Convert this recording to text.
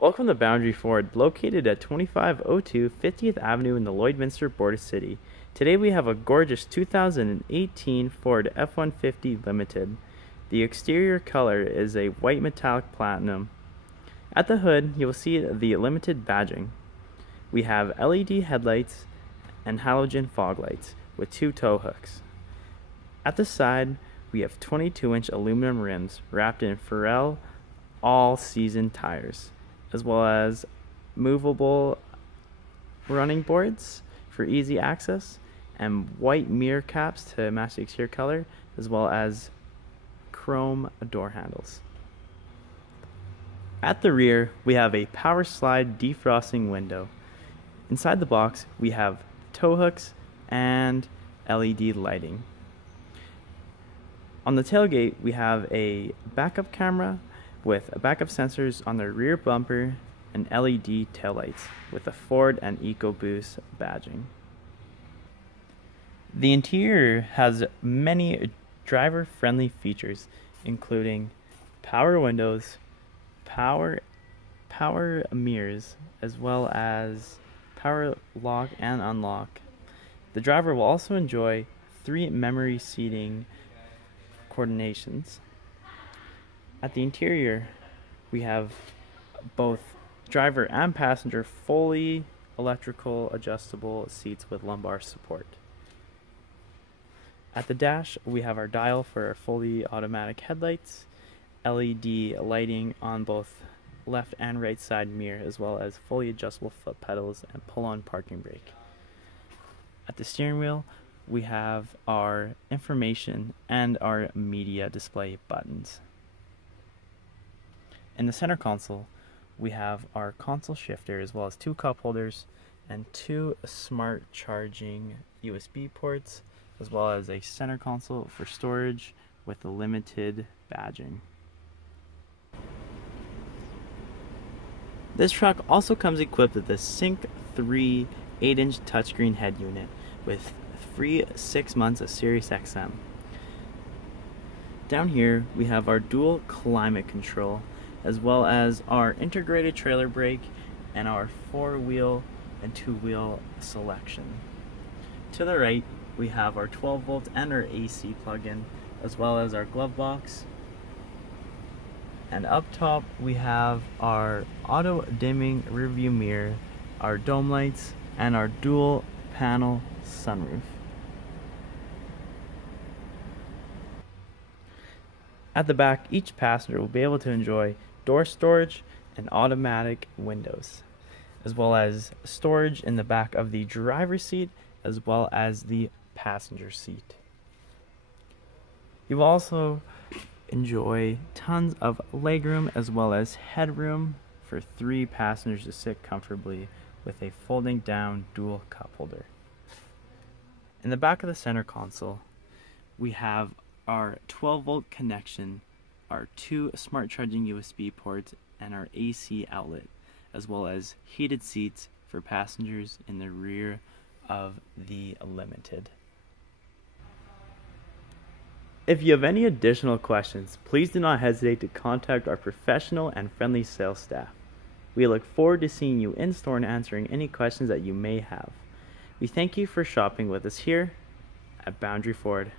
Welcome to Boundary Ford, located at 2502 50th Avenue in the Lloydminster border city. Today we have a gorgeous 2018 Ford F-150 Limited. The exterior color is a white metallic platinum. At the hood, you will see the Limited badging. We have LED headlights and halogen fog lights with 2 tow hooks. At the side, we have 22-inch aluminum rims wrapped in Ferrell all-season tires, as well as movable running boards for easy access, and white mirror caps to match the exterior color, as well as chrome door handles. At the rear, we have a power slide defrosting window. Inside the box, we have tow hooks and LED lighting. On the tailgate, we have a backup camera with backup sensors on the rear bumper and LED taillights with a Ford and Ecoboost badging. The interior has many driver-friendly features, including power windows, power mirrors, as well as power lock and unlock. The driver will also enjoy 3 memory seating coordinations. At the interior, we have both driver and passenger fully electrical adjustable seats with lumbar support. At the dash, we have our dial for our fully automatic headlights, LED lighting on both left and right side mirror, as well as fully adjustable foot pedals and pull-on parking brake. At the steering wheel, we have our information and our media display buttons. In the center console, we have our console shifter, as well as 2 cup holders and 2 smart charging USB ports, as well as a center console for storage with the Limited badging. This truck also comes equipped with a Sync 3 8-inch touchscreen head unit with free 6 months of Sirius XM. Down here, we have our dual climate control, as well as our integrated trailer brake and our 4-wheel and 2-wheel selection. To the right, we have our 12 volt and our AC plug-in, as well as our glove box. And up top, we have our auto dimming rearview mirror, our dome lights, and our dual panel sunroof. At the back, each passenger will be able to enjoy door storage and automatic windows, as well as storage in the back of the driver's seat, as well as the passenger seat. You will also enjoy tons of legroom as well as headroom for 3 passengers to sit comfortably with a folding down dual cup holder. In the back of the center console, we have our 12 volt connection, our 2 smart charging USB ports, and our AC outlet, as well as heated seats for passengers in the rear of the Limited. If you have any additional questions, please do not hesitate to contact our professional and friendly sales staff. We look forward to seeing you in store and answering any questions that you may have. We thank you for shopping with us here at Boundary Ford.